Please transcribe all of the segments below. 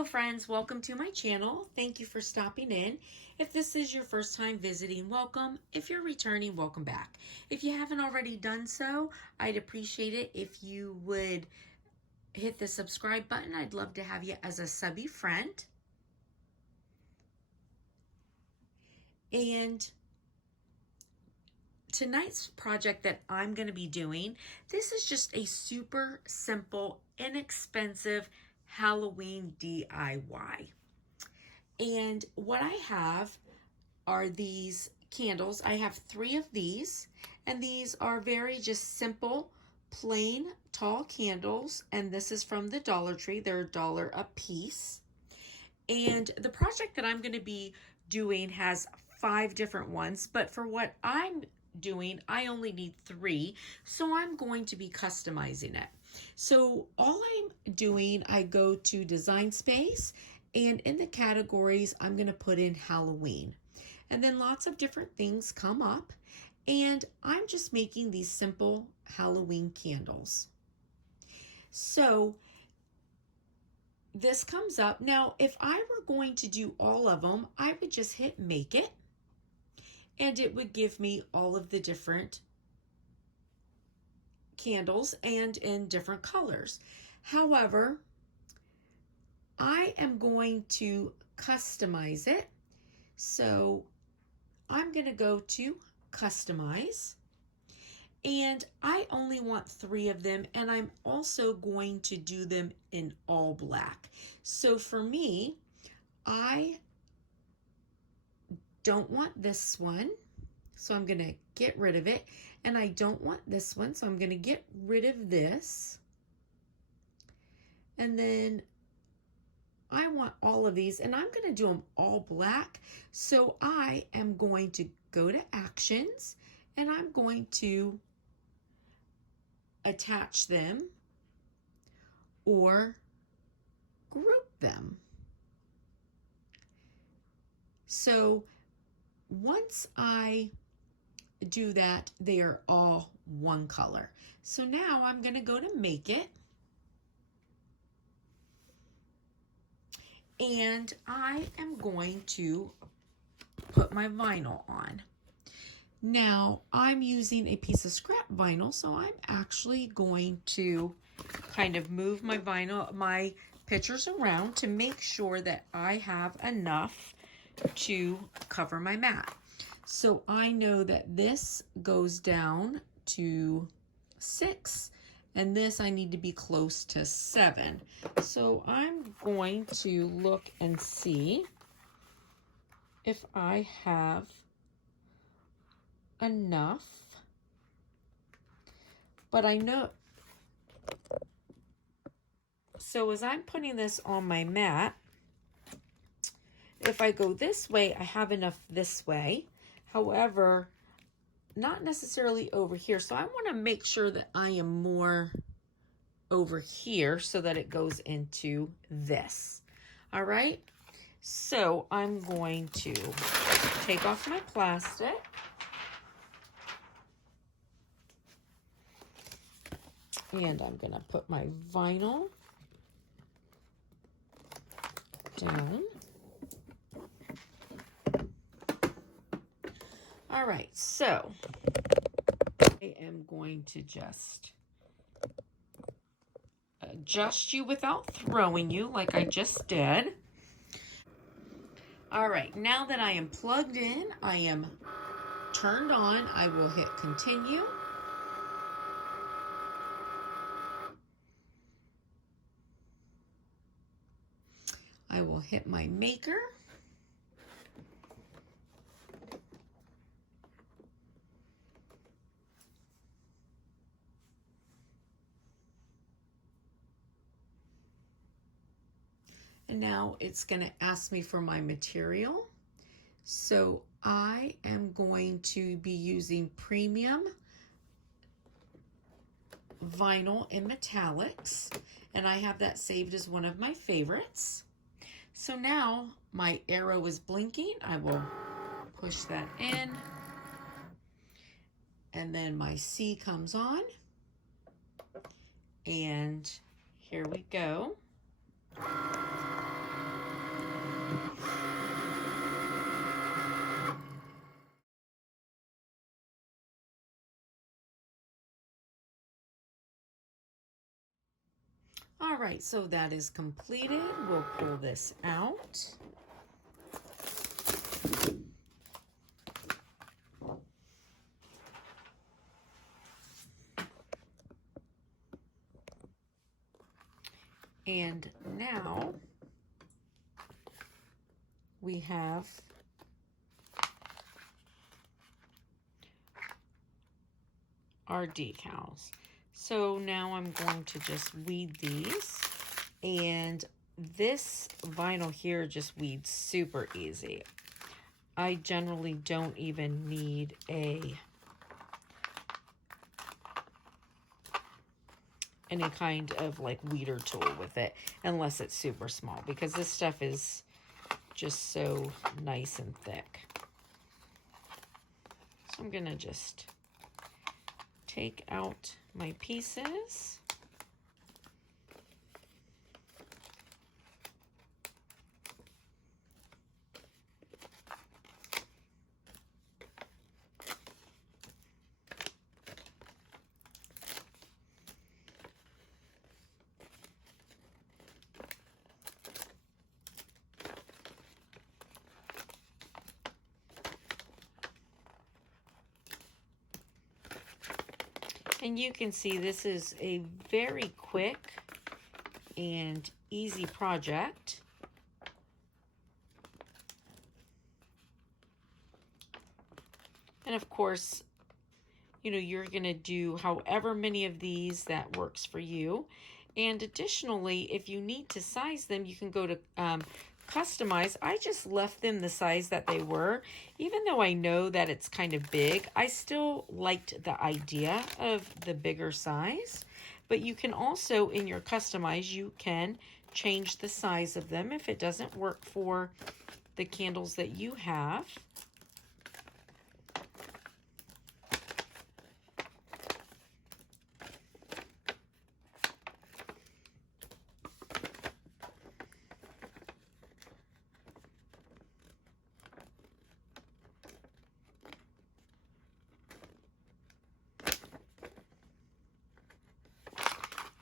Hello friends, welcome to my channel. Thank you for stopping in. If this is your first time visiting, welcome. If you're returning, welcome back. If you haven't already done so, I'd appreciate it if you would hit the subscribe button. I'd love to have you as a subby friend. And tonight's project that I'm going to be doing, this is just a super simple, inexpensive Halloween DIY. And what I have are these candles. I have 3 of these, and these are very just simple, plain, tall candles, and this is from the Dollar Tree. They're $1 a piece. And the project that I'm going to be doing has 5 different ones, but for what I'm doing, I only need 3, so I'm going to be customizing it. So all I'm doing, I go to Design Space, and in the categories, I'm going to put in Halloween. And then lots of different things come up, and I'm just making these simple Halloween candles. So this comes up. Now, if I were going to do all of them, I would just hit Make It, and it would give me all of the different candles and in different colors. However, I am going to customize it. So I'm going to go to Customize, and I only want 3 of them, and I'm also going to do them in all black. So for me, I don't want this one, so I'm going to get rid of it. And I don't want this one, so I'm going to get rid of this. And then I want all of these, and I'm going to do them all black. So I am going to go to Actions, and I'm going to attach them or group them. So once I do that, they are all one color. So now I'm going to go to Make It, and I am going to put my vinyl on. Now I'm using a piece of scrap vinyl, so I'm actually going to kind of move my vinyl, my pictures around to make sure that I have enough to cover my mat. So I know that this goes down to 6, and this I need to be close to 7. So I'm going to look and see if I have enough. But I know, so as I'm putting this on my mat, if I go this way, I have enough this way. However, not necessarily over here. So I want to make sure that I am more over here so that it goes into this. All right. So I'm going to take off my plastic. And I'm going to put my vinyl down. All right, so I am going to just adjust you without throwing you like I just did. All right, now that I am plugged in, I am turned on, I will hit Continue. I will hit my maker. And now it's going to ask me for my material. So I am going to be using premium vinyl in metallics, and I have that saved as one of my favorites. So now my arrow is blinking. I will push that in, and then my C comes on, and here we go. All right, so that is completed. We'll pull this out. And now we have our decals. So now I'm going to just weed these, and this vinyl here just weeds super easy. I generally don't even need any kind of like weeder tool with it unless it's super small, because this stuff is just so nice and thick. So I'm gonna just take out my pieces. And you can see this is a very quick and easy project. And of course, you know, you're going to do however many of these that works for you. And additionally, if you need to size them, you can go to customize. I just left them the size that they were. Even though I know that it's kind of big, I still liked the idea of the bigger size. But you can also, in your customize, you can change the size of them if it doesn't work for the candles that you have.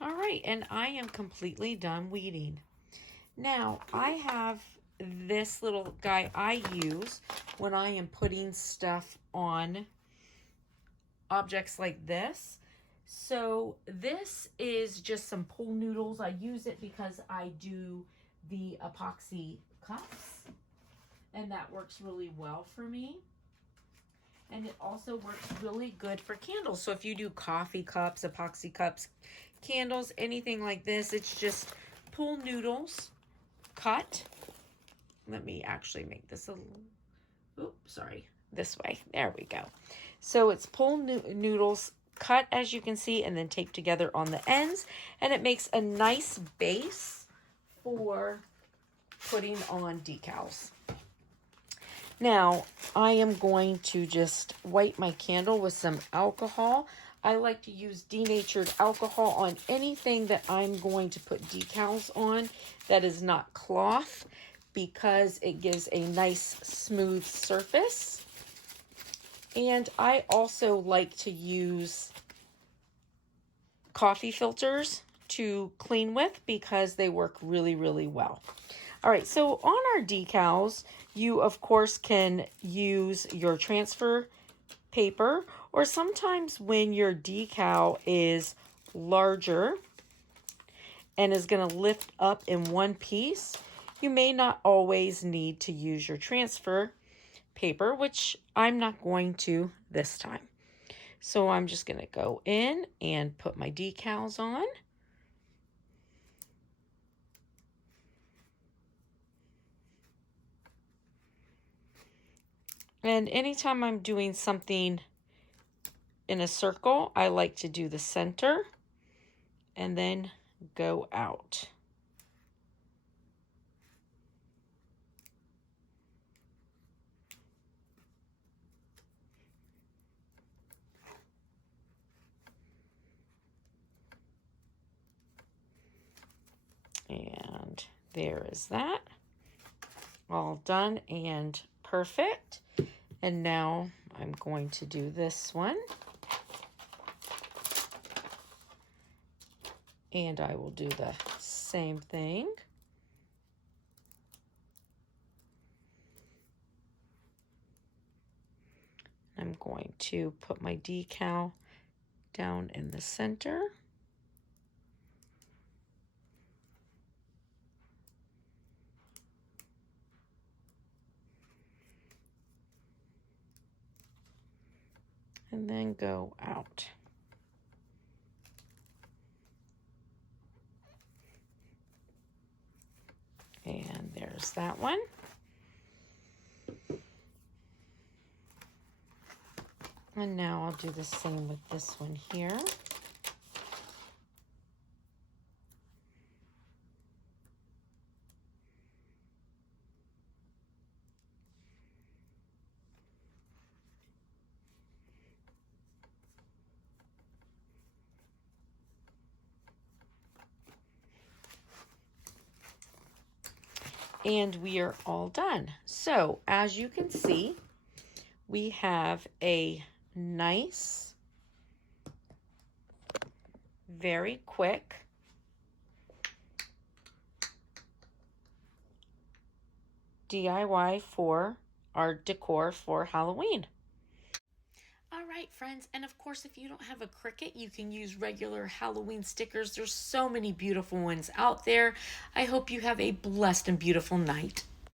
All right, and I am completely done weeding. Now, I have this little guy I use when I am putting stuff on objects like this. So this is just some pool noodles. I use it because I do the epoxy cups, and that works really well for me. And it also works really good for candles. So if you do coffee cups, epoxy cups, candles, anything like this, it's just pool noodles cut. Let me actually make this a little, oops, sorry, this way. There we go. So it's pool noodles cut, as you can see, and then taped together on the ends. And it makes a nice base for putting on decals. Now, I am going to just wipe my candle with some alcohol. I like to use denatured alcohol on anything that I'm going to put decals on that is not cloth, because it gives a nice smooth surface. And I also like to use coffee filters to clean with because they work really, really well. All right, so on our decals, you of course can use your transfer paper, or sometimes when your decal is larger and is going to lift up in one piece, you may not always need to use your transfer paper, which I'm not going to this time. So I'm just going to go in and put my decals on. And anytime I'm doing something in a circle, I like to do the center and then go out. And there is that. All done and perfect. And now I'm going to do this one. And I will do the same thing. I'm going to put my decal down in the center. And then go out. And there's that one. And now I'll do the same with this one here. And we are all done. So as you can see, we have a nice, very quick DIY for our decor for Halloween. All right, friends, and of course, if you don't have a Cricut, you can use regular Halloween stickers. There's so many beautiful ones out there. I hope you have a blessed and beautiful night.